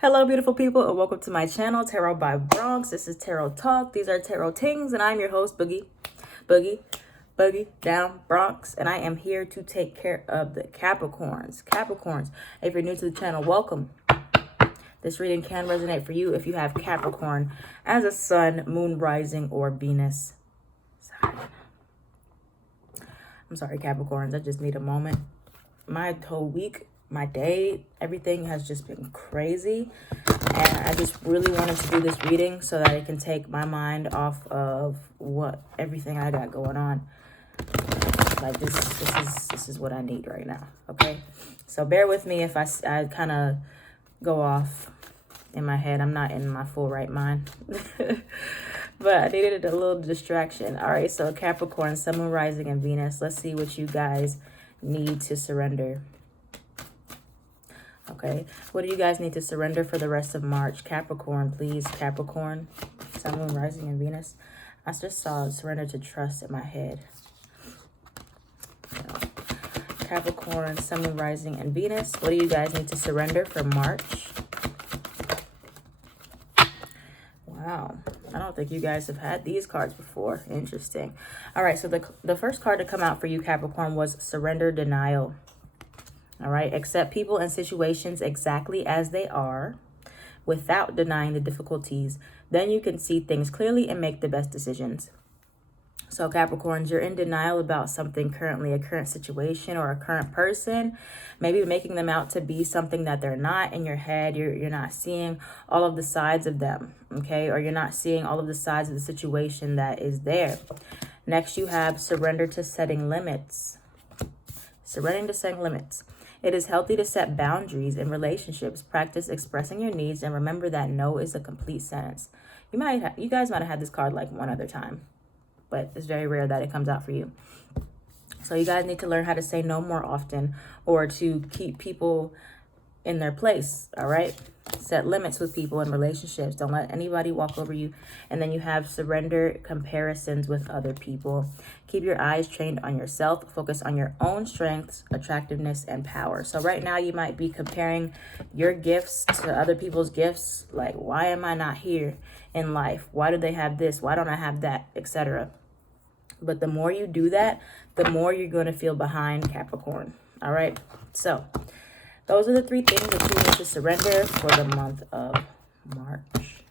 Hello, beautiful people, and welcome to my channel, Tarot by Bronx. This is Tarot Talk. These are Tarot Tings, and I'm your host, Boogie down Bronx, and I am here to take care of the Capricorns. Capricorns, if you're new to the channel, welcome. This reading can resonate for you if you have Capricorn as a sun, moon, rising, or Venus sign. I'm sorry, Capricorns. I just need a moment. My whole week, my day, everything has just been crazy. And I just really wanted to do this reading so that it can take my mind off of everything I got going on. Like this is what I need right now. Okay. So bear with me if I kind of go off in my head. I'm not in my full right mind. But I needed a little distraction. All right, so Capricorn, Sun, Moon, Rising, and Venus. Let's see what you guys need to surrender. Okay, what do you guys need to surrender for the rest of March? Capricorn, please. Capricorn, Sun, Moon, Rising, and Venus. I just saw surrender to trust in my head. Capricorn, Sun, Moon, Rising, and Venus. What do you guys need to surrender for March? Wow. I don't think you guys have had these cards before. Interesting. All right, so the first card to come out for you, Capricorn, was Surrender Denial. All right, accept people and situations exactly as they are without denying the difficulties. Then you can see things clearly and make the best decisions. So Capricorns, you're in denial about something currently, a current situation or a current person, maybe making them out to be something that they're not. In your head, you're not seeing all of the sides of them, okay? Or you're not seeing all of the sides of the situation that is there. Next, you have surrender to setting limits. Surrendering to setting limits. It is healthy to set boundaries in relationships. Practice expressing your needs and remember that no is a complete sentence. You guys might have had this card like one other time, but it's very rare that it comes out for you. So you guys need to learn how to say no more often or to keep people in their place, all right? Set limits with people in relationships. Don't let anybody walk over you. And then you have surrender comparisons with other people. Keep your eyes trained on yourself. Focus on your own strengths, attractiveness, and power. So right now you might be comparing your gifts to other people's gifts. Like, why am I not here in life? Why do they have this? Why don't I have that? Etc. But the more you do that, the more you're going to feel behind, Capricorn. All right. So those are the three things that you need to surrender for the month of March.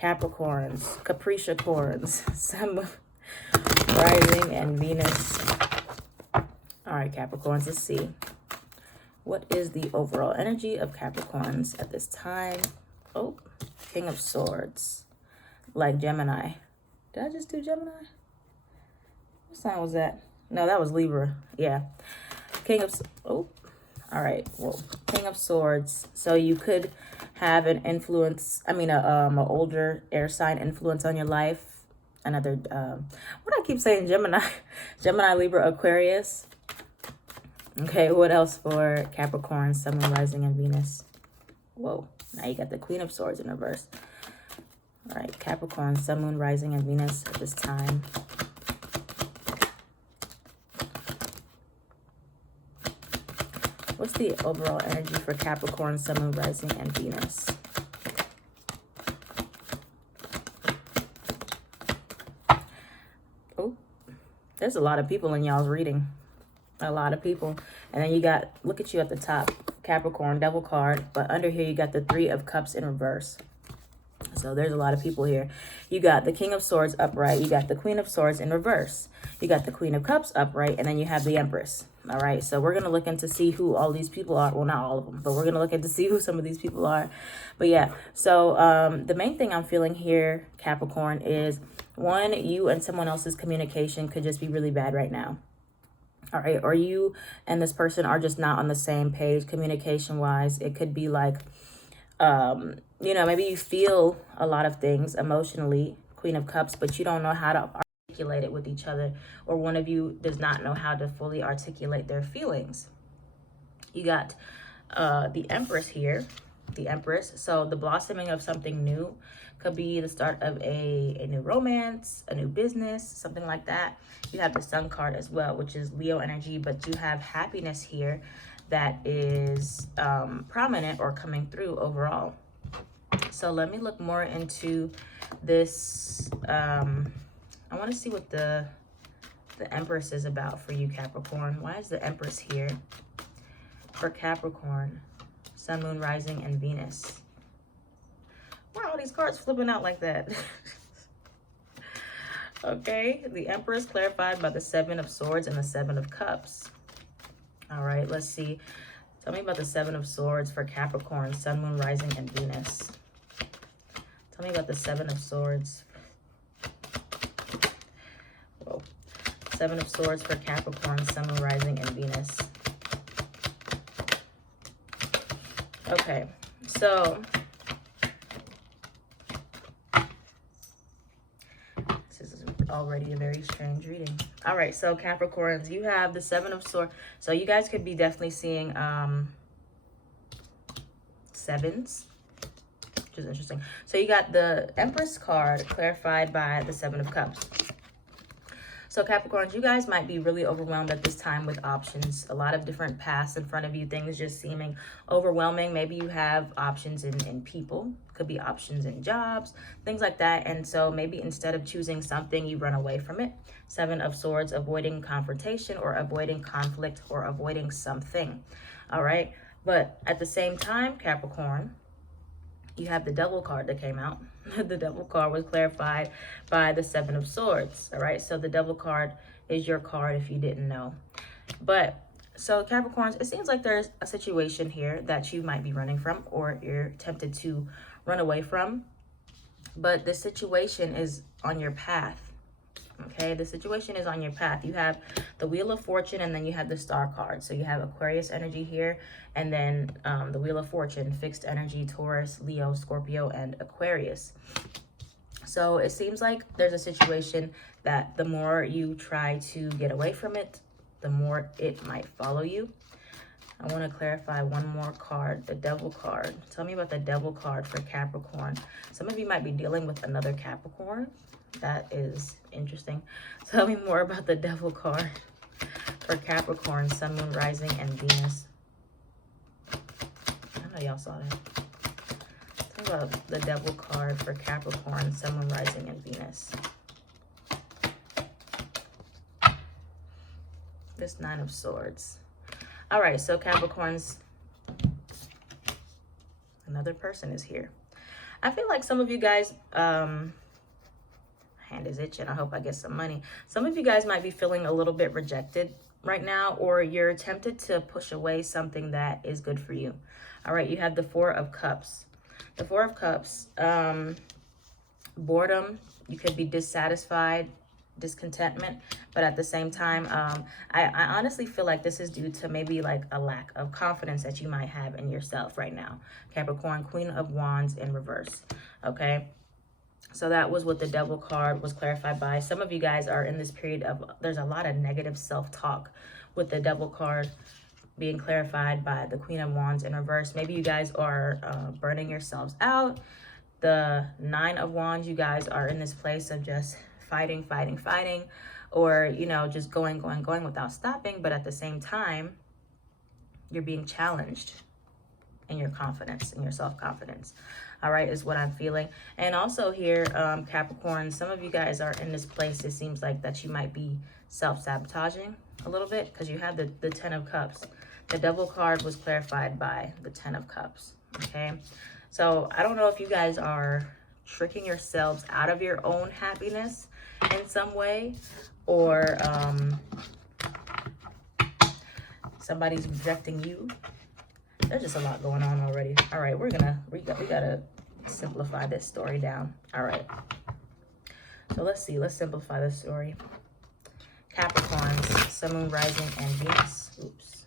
Capricorns, Capricorns, Sun, Rising, and Venus. All right, Capricorns, let's see. What is the overall energy of Capricorns at this time? Oh, King of Swords, like Gemini. Did I just do Gemini? What sign was that? No, that was Libra. Yeah. King of... Oh, all right. Well, King of Swords. So you could have an influence... I mean, an older air sign influence on your life. Another... what do I keep saying? Gemini. Gemini, Libra, Aquarius. Okay, what else for Capricorn, Sun, Moon, Rising, and Venus? Whoa. Now you got the Queen of Swords in reverse. All right, Capricorn, Sun, Moon, Rising, and Venus at this time. What's the overall energy for Capricorn, Sun, Moon, Rising, and Venus? Oh, there's a lot of people in y'all's reading. A lot of people. And then you got, look at you at the top, Capricorn, Devil card. But under here, you got the Three of Cups in reverse. So there's a lot of people here. You got the King of Swords upright. You got the Queen of Swords in reverse. You got the Queen of Cups upright. And then you have the Empress. All right. So we're going to look into see who all these people are. Well, not all of them, but we're going to look into see who some of these people are. But yeah. So the main thing I'm feeling here, Capricorn, is one, you and someone else's communication could just be really bad right now. All right. Or you and this person are just not on the same page communication wise. It could be like, you know, maybe you feel a lot of things emotionally, Queen of Cups, but you don't know how to articulate it with each other, or one of you does not know how to fully articulate their feelings. You got the Empress here, the Empress. So the blossoming of something new could be the start of a new romance, a new business, something like that. You have the Sun card as well, which is Leo energy, but you have happiness here. that is prominent or coming through overall. So let me look more into this. I want to see what the Empress is about for you, Capricorn. Why is the Empress here for Capricorn? Sun, Moon, Rising, and Venus. Why are all these cards flipping out like that? Okay, the Empress clarified by the Seven of Swords and the Seven of Cups. All right, let's see. Tell me about the Seven of Swords for Capricorn, Sun, Moon, Rising, and Venus. Tell me about the Seven of Swords. Whoa. Seven of Swords for Capricorn, Sun, Moon, Rising, and Venus. Okay, so this is already a very strange reading. All right, so Capricorns, you have the Seven of Swords. So you guys could be definitely seeing sevens, which is interesting. So you got the Empress card clarified by the Seven of Cups. So Capricorns, you guys might be really overwhelmed at this time with options. A lot of different paths in front of you, things just seeming overwhelming. Maybe you have options in people, could be options in jobs, things like that. And so maybe instead of choosing something, you run away from it. Seven of Swords, avoiding confrontation or avoiding conflict or avoiding something. All right. But at the same time, Capricorn, you have the Devil card that came out. The Devil card was clarified by the Seven of Swords. All right, so the Devil card is your card if you didn't know. But so Capricorns, it seems like there's a situation here that you might be running from or you're tempted to run away from. But this situation is on your path. Okay, the situation is on your path. You have the Wheel of Fortune and then you have the Star card. So you have Aquarius energy here and then the Wheel of Fortune, fixed energy, Taurus, Leo, Scorpio, and Aquarius. So it seems like there's a situation that the more you try to get away from it, the more it might follow you. I want to clarify one more card, the Devil card. Tell me about the Devil card for Capricorn. Some of you might be dealing with another Capricorn. That is interesting. Tell me more about the Devil card for Capricorn, Sun, Moon, Rising, and Venus. I know y'all saw that. Tell me about the Devil card for Capricorn, Sun, Moon, Rising, and Venus. This Nine of Swords. All right, so Capricorns, another person is here. I feel like some of you guys, hand is itching. I hope I get some money. Some of you guys might be feeling a little bit rejected right now, or you're tempted to push away something that is good for you. All right, you have the Four of Cups. The Four of Cups, boredom. You could be dissatisfied, discontentment, but at the same time, I honestly feel like this is due to maybe like a lack of confidence that you might have in yourself right now. Capricorn, Queen of Wands in reverse. Okay. So that was what the Devil card was clarified by. Some of you guys are in this period of, there's a lot of negative self-talk with the Devil card being clarified by the Queen of Wands in reverse. Maybe you guys are burning yourselves out. The Nine of Wands, you guys are in this place of just fighting, or, you know, just going without stopping. But at the same time, you're being challenged in your confidence, in your self-confidence. All right, is what I'm feeling. And also here, Capricorn, some of you guys are in this place, it seems like that you might be self-sabotaging a little bit because you have the Ten of Cups. The Devil card was clarified by the Ten of Cups, okay? So I don't know if you guys are tricking yourselves out of your own happiness in some way, or somebody's rejecting you. There's just a lot going on already. All right, we gotta simplify this story down. All right. So let's see. Let's simplify this story. Capricorns, Sun, Moon, Rising, and Venus. Oops.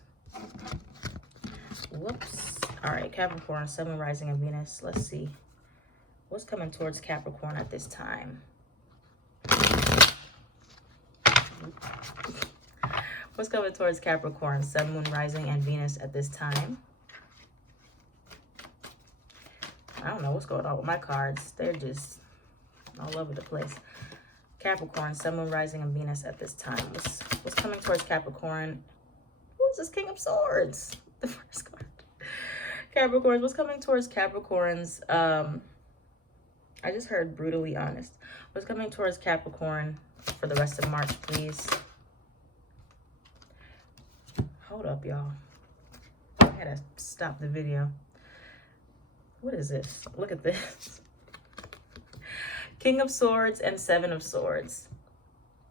Whoops. All right, Capricorn, Sun, Moon, Rising, and Venus. Let's see. What's coming towards Capricorn at this time? What's coming towards Capricorn, Sun, Moon, Rising, and Venus at this time? I don't know what's going on with my cards. They're just all over the place. Capricorn, Sun, Moon, Rising, and Venus at this time. What's coming towards Capricorn? Who's this King of Swords? The first card. Capricorns, what's coming towards Capricorns? I just heard brutally honest. What's coming towards Capricorn for the rest of March, please? Hold up, y'all. I gotta stop the video. What is this? Look at this. King of Swords and Seven of Swords.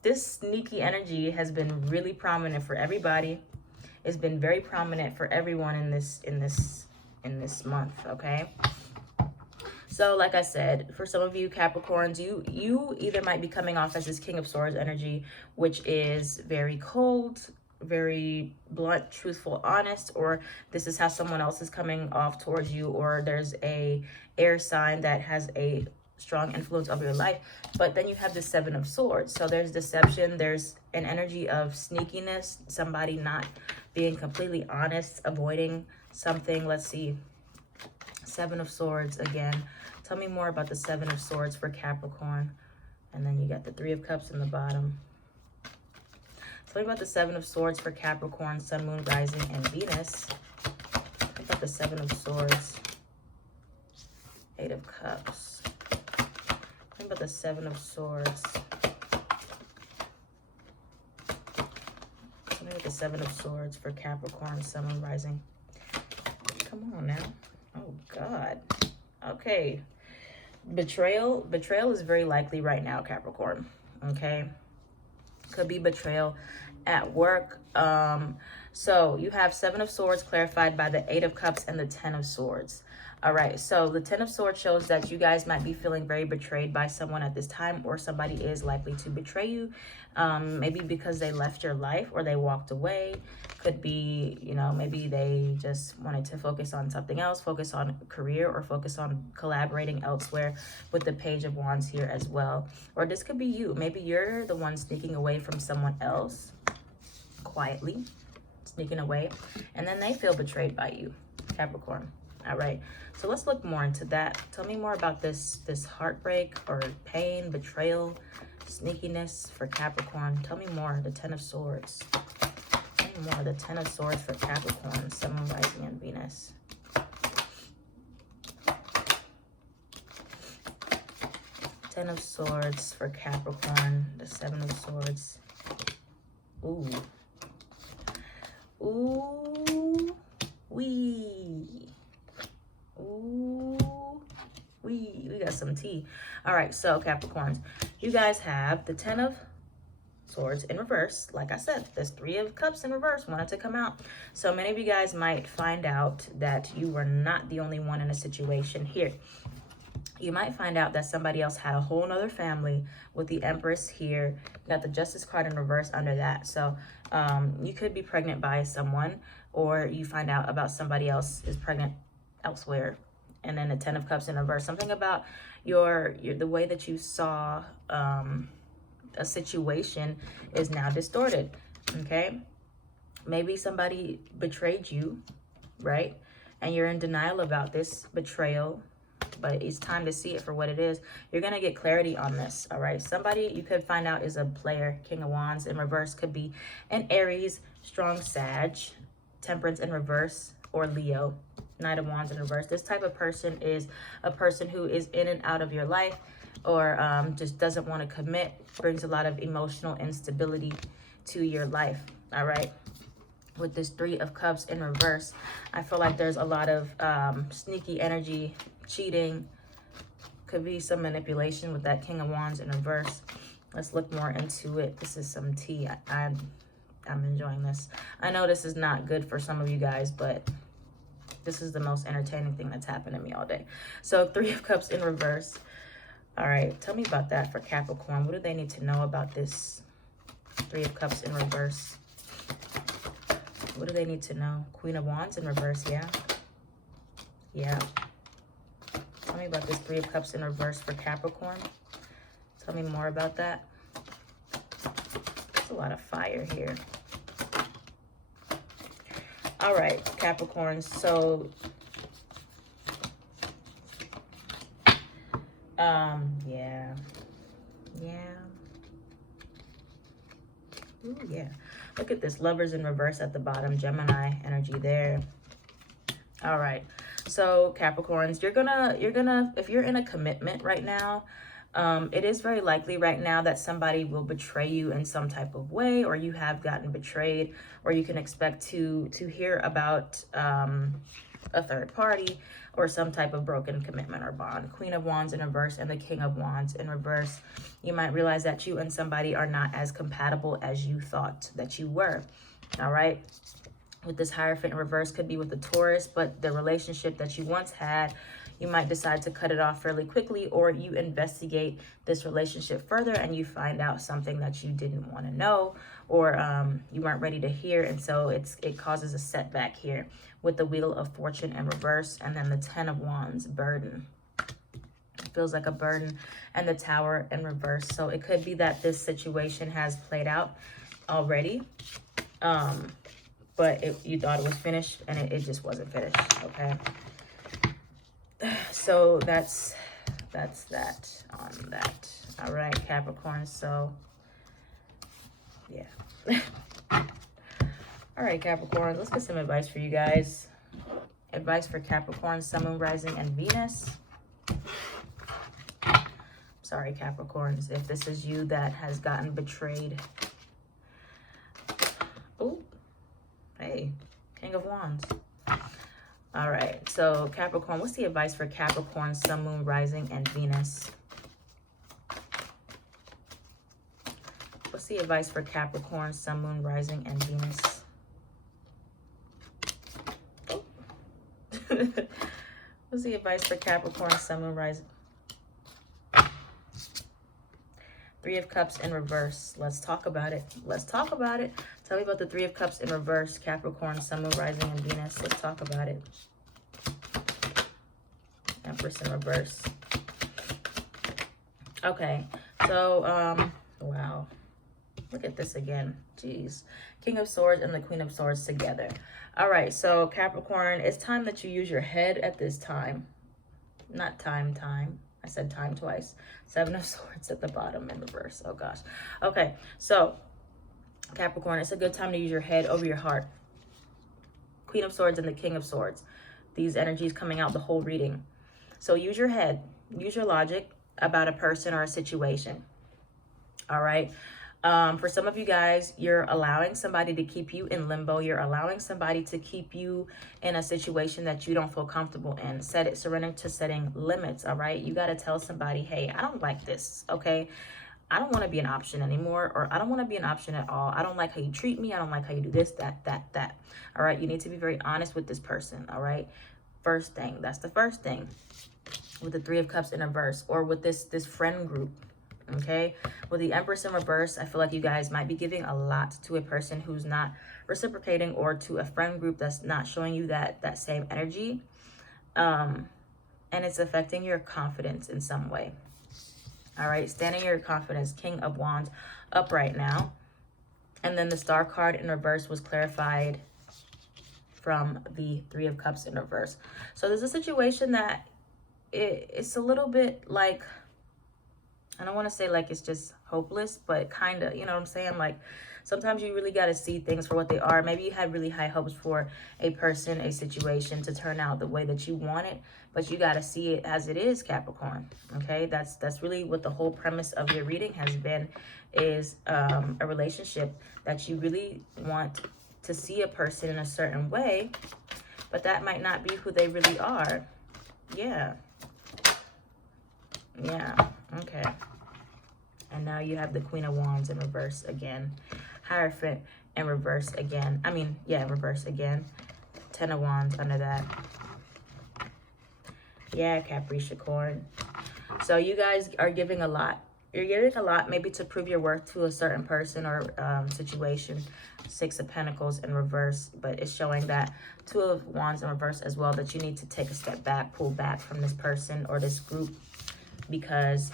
This sneaky energy has been really prominent for everybody. It's been very prominent for everyone in this month, okay? So like I said, for some of you Capricorns, you either might be coming off as this King of Swords energy, which is very cold, very blunt, truthful, honest, or this is how someone else is coming off towards you, or there's a air sign that has a strong influence of your life. But then you have the Seven of Swords. So there's deception, there's an energy of sneakiness, somebody not being completely honest, avoiding something. Let's see. Seven of Swords again. Tell me more about the Seven of Swords for Capricorn. And then you got the Three of Cups in the bottom. Tell me about the Seven of Swords for Capricorn, Sun, Moon, Rising, and Venus. Tell me about the Seven of Swords. Eight of Cups. Tell me about the Seven of Swords. Tell me about the Seven of Swords for Capricorn, Sun, Moon, Rising. Come on now. Oh, God. Okay. Betrayal. Betrayal is very likely right now, Capricorn. Okay. Could be betrayal at work. So you have Seven of Swords clarified by the Eight of Cups and the Ten of Swords. All right, so the Ten of Swords shows that you guys might be feeling very betrayed by someone at this time, or somebody is likely to betray you, maybe because they left your life or they walked away. Could be, you know, maybe they just wanted to focus on something else, focus on career, or focus on collaborating elsewhere, with the Page of Wands here as well. Or this could be you. Maybe you're the one sneaking away from someone else, quietly sneaking away, and then they feel betrayed by you, Capricorn. All right, so let's look more into that. Tell me more about this heartbreak or pain, betrayal, sneakiness for Capricorn. Tell me more. The Ten of Swords. Tell me more. The Ten of Swords for Capricorn, Sun, Moon, Rising, and Venus. Ten of Swords for Capricorn, the Seven of Swords. Ooh. Ooh. Wee. Ooh, we got some tea. All right, so Capricorns, you guys have the Ten of Swords in reverse. Like I said, there's Three of Cups in reverse, wanted to come out. So many of you guys might find out that you were not the only one in a situation here. You might find out that somebody else had a whole nother family, with the Empress here. You got the Justice card in reverse under that. So you could be pregnant by someone, or you find out about somebody else is pregnant elsewhere. And then the Ten of Cups in reverse. Something about the way that you saw a situation is now distorted. Okay, maybe somebody betrayed you, right? And you're in denial about this betrayal, but it's time to see it for what it is. You're gonna get clarity on this. All right, somebody you could find out is a player. King of Wands in reverse could be an Aries, strong Sag, Temperance in reverse, or Leo. Knight of Wands in reverse. This type of person is a person who is in and out of your life, or just doesn't want to commit, brings a lot of emotional instability to your life. All right, with this Three of Cups in reverse, I feel like there's a lot of sneaky energy, cheating, could be some manipulation with that King of Wands in reverse. Let's look more into it. This is some tea. I'm enjoying this. I know this is not good for some of you guys, but this is the most entertaining thing that's happened to me all day. So Three of Cups in reverse. All right, tell me about that for Capricorn. What do they need to know about this Three of Cups in reverse? What do they need to know? Queen of Wands in reverse, yeah. Yeah. Tell me about this Three of Cups in reverse for Capricorn. Tell me more about that. There's a lot of fire here. All right, Capricorns, so Ooh, yeah. Look at this, Lovers in reverse at the bottom, Gemini energy there. All right. So Capricorns, you're gonna, if you're in a commitment right now, it is very likely right now that somebody will betray you in some type of way, or you have gotten betrayed, or you can expect to hear about a third party or some type of broken commitment or bond. Queen of Wands in reverse and the King of Wands in reverse. You might realize that you and somebody are not as compatible as you thought that you were. All right. With this Hierophant in reverse, could be with the Taurus, but the relationship that you once had, you might decide to cut it off fairly quickly, or you investigate this relationship further and you find out something that you didn't want to know, or you weren't ready to hear, and so it causes a setback here with the Wheel of Fortune in reverse, and then the Ten of Wands, burden. It feels like a burden, and the Tower in reverse. So it could be that this situation has played out already, but you thought it was finished, and it just wasn't finished, okay? So that's that on that. All right, Capricorn. So, yeah. All right, Capricorn. Let's get some advice for you guys. Advice for Capricorn, Sun, Moon, Rising, and Venus. Sorry, Capricorns, if this is you that has gotten betrayed. Oh. Hey, King of Wands. All right, so Capricorn, what's the advice for Capricorn, Sun, Moon, Rising, and Venus? What's the advice for Capricorn, Sun, Moon, Rising, and Venus? Oh. What's the advice for Capricorn, Sun, Moon, Rising? Three of Cups in reverse. Let's talk about it. Let's talk about it. Tell me about the Three of Cups in reverse, Capricorn, Sun, Moon, Rising, and Venus. Let's talk about it. Empress in reverse. Okay, so, wow. Look at this again. Jeez. King of Swords and the Queen of Swords together. All right, so Capricorn, it's time that you use your head at this time. Not time. I said time twice. Seven of Swords at the bottom in reverse. Oh, gosh. Okay, so Capricorn, it's a good time to use your head over your heart. Queen of Swords and the King of Swords. These energies coming out the whole reading. So use your head. Use your logic about a person or a situation. All right? For some of you guys, you're allowing somebody to keep you in limbo. You're allowing somebody to keep you in a situation that you don't feel comfortable in. Surrender to setting limits, all right? You got to tell somebody, hey, I don't like this, okay? I don't want to be an option anymore, or I don't want to be an option at all. I don't like how you treat me. I don't like how you do this, that. All right? You need to be very honest with this person, all right? First thing. That's the first thing. With the Three of Cups in reverse, or with this friend group. Okay, with the Empress in reverse, I feel like you guys might be giving a lot to a person who's not reciprocating, or to a friend group that's not showing you that same energy, and it's affecting your confidence in some way. All right, standing your confidence, King of Wands up right now, and then the Star card in reverse was clarified from the Three of Cups in reverse. So there's a situation that it's a little bit like, I don't want to say like it's just hopeless, but kind of, you know what I'm saying? Like, sometimes you really got to see things for what they are. Maybe you had really high hopes for a person, a situation to turn out the way that you want it, but you got to see it as it is, Capricorn. Okay, that's really what the whole premise of your reading has been, is a relationship that you really want to see a person in a certain way, but that might not be who they really are. Yeah. Okay. And now you have the Queen of Wands in reverse again. Hierophant in reverse again. Reverse again. Ten of Wands under that. Yeah, Capricorn. So you guys are giving a lot. You're giving a lot, maybe to prove your worth to a certain person or situation. Six of Pentacles in reverse, but it's showing that Two of Wands in reverse as well, that you need to take a step back, pull back from this person or this group, because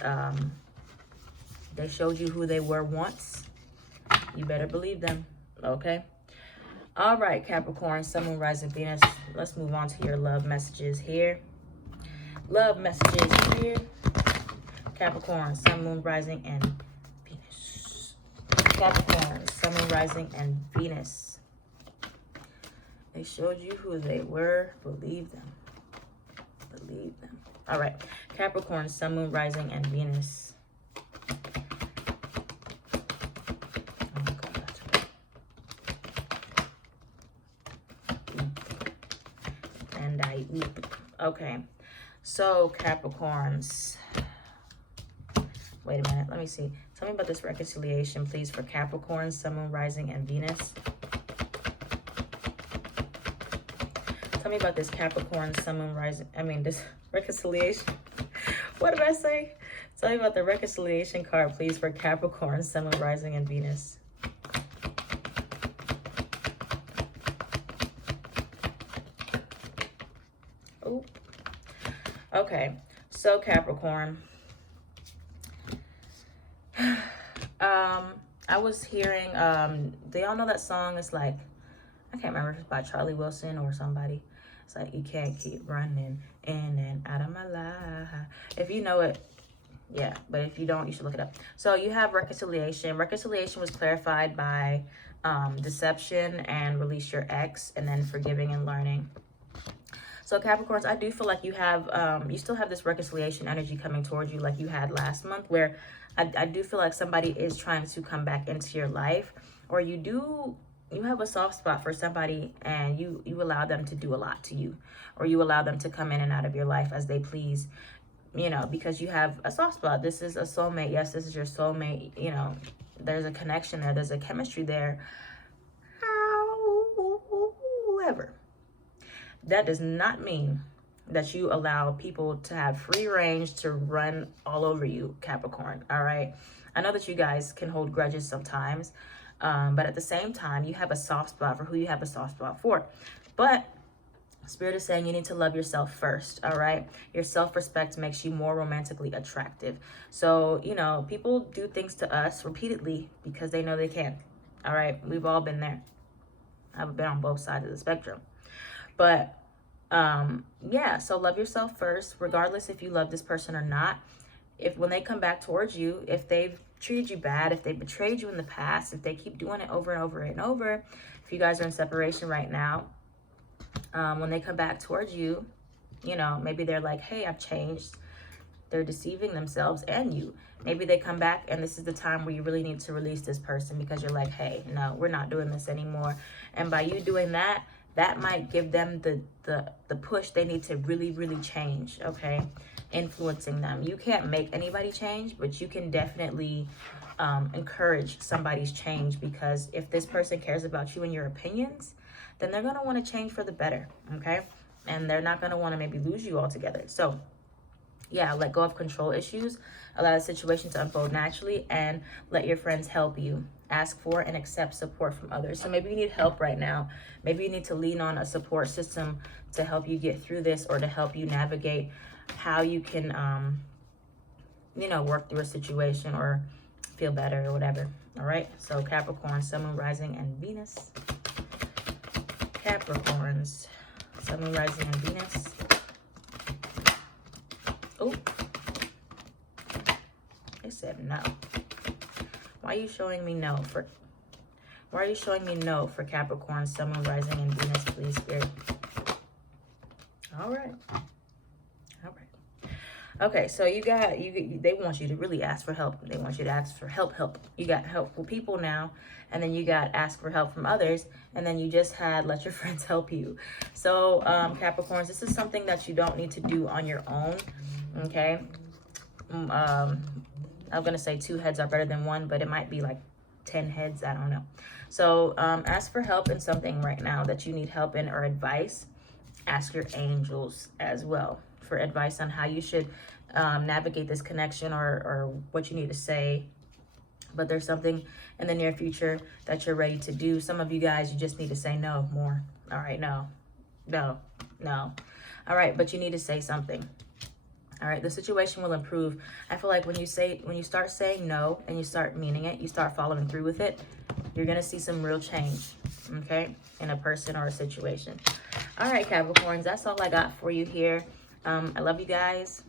they showed you who they were once. You better believe them, okay? All right, Capricorn, Sun, Moon, Rising, Venus. Let's move on to your love messages here. Love messages here. Capricorn, Sun, Moon, Rising, and Venus. Capricorn, Sun, Moon, Rising, and Venus. They showed you who they were. Believe them. Believe them. All right. Capricorn, Sun, Moon, Rising, and Venus. Oh, God. And I oop. Okay. So, Capricorns. Wait a minute. Let me see. Tell me about this reconciliation, please, for Capricorn, Sun, Moon, Rising, and Venus. Tell me about this Capricorn, Sun, Moon, Rising. I mean, this reconciliation. What did I say? Tell me about the reconciliation card, please, for Capricorn, Sun, Moon, Rising, and Venus. Oh. Okay. So, Capricorn. I was hearing, do y'all know that song? It's like, I can't remember if it's by Charlie Wilson or somebody. It's like, you can't keep running in and out of my life. If you know it, yeah. But if you don't, you should look it up. So you have reconciliation. Reconciliation was clarified by deception and release your ex, and then forgiving and learning. So Capricorns, I do feel like you have, you still have this reconciliation energy coming towards you like you had last month, where I do feel like somebody is trying to come back into your life, or you have a soft spot for somebody and you allow them to do a lot to you, or you allow them to come in and out of your life as they please, you know, because you have a soft spot. This is a soulmate. Yes, this is your soulmate. You know, there's a connection there. There's a chemistry there. However, that does not mean that you allow people to have free range to run all over you, Capricorn. All right. I know that you guys can hold grudges sometimes, but at the same time, you have a soft spot for who you have a soft spot for. But Spirit is saying you need to love yourself first. All right. Your self-respect makes you more romantically attractive. So, you know, people do things to us repeatedly because they know they can. All right. We've all been there. I've been on both sides of the spectrum. But yeah, so love yourself first, regardless if you love this person or not. If when they come back towards you, if they've treated you bad, if they betrayed you in the past, if they keep doing it over and over and over, if you guys are in separation right now, when they come back towards you, you know, maybe they're like, hey, I've changed. They're deceiving themselves and you. Maybe they come back and this is the time where you really need to release this person because you're like, hey, no, we're not doing this anymore. And by you doing that, that might give them the push they need to really, really change, okay? Influencing them. You can't make anybody change, but you can definitely encourage somebody's change, because if this person cares about you and your opinions, then they're going to want to change for the better, okay? And they're not going to want to maybe lose you altogether. So, yeah, let go of control issues. Allow the situation to unfold naturally and let your friends help you. Ask for and accept support from others. So maybe you need help right now. Maybe you need to lean on a support system to help you get through this, or to help you navigate how you can, you know, work through a situation or feel better or whatever. All right. So Capricorn, Sun, Moon, Rising, and Venus. Capricorns, Sun, Moon, Rising, and Venus. Oh, it said no. Why are you showing me no for? Why are you showing me no for Capricorn, Sun, Moon, Rising, and Venus, please, Spirit? All right. All right. Okay, so they want you to really ask for help. They want you to ask for help. You got helpful people now, and then you got ask for help from others, and then you just had let your friends help you. So, Capricorns, this is something that you don't need to do on your own, okay? I'm going to say 2 heads are better than 1, but it might be like 10 heads. I don't know. So ask for help in something right now that you need help in, or advice. Ask your angels as well for advice on how you should navigate this connection, or what you need to say. But there's something in the near future that you're ready to do. Some of you guys, you just need to say no more. All right, no. All right, but you need to say something. All right, the situation will improve. I feel like when you start saying no and you start meaning it, you start following through with it, you're going to see some real change, okay, in a person or a situation. All right, Capricorns, that's all I got for you here. I love you guys.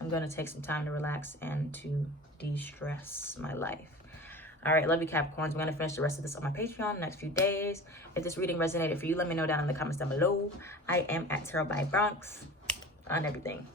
I'm going to take some time to relax and to de-stress my life. All right, love you, Capricorns. We're going to finish the rest of this on my Patreon in the next few days. If this reading resonated for you, let me know down in the comments down below. I am at Tarotbybronx on everything.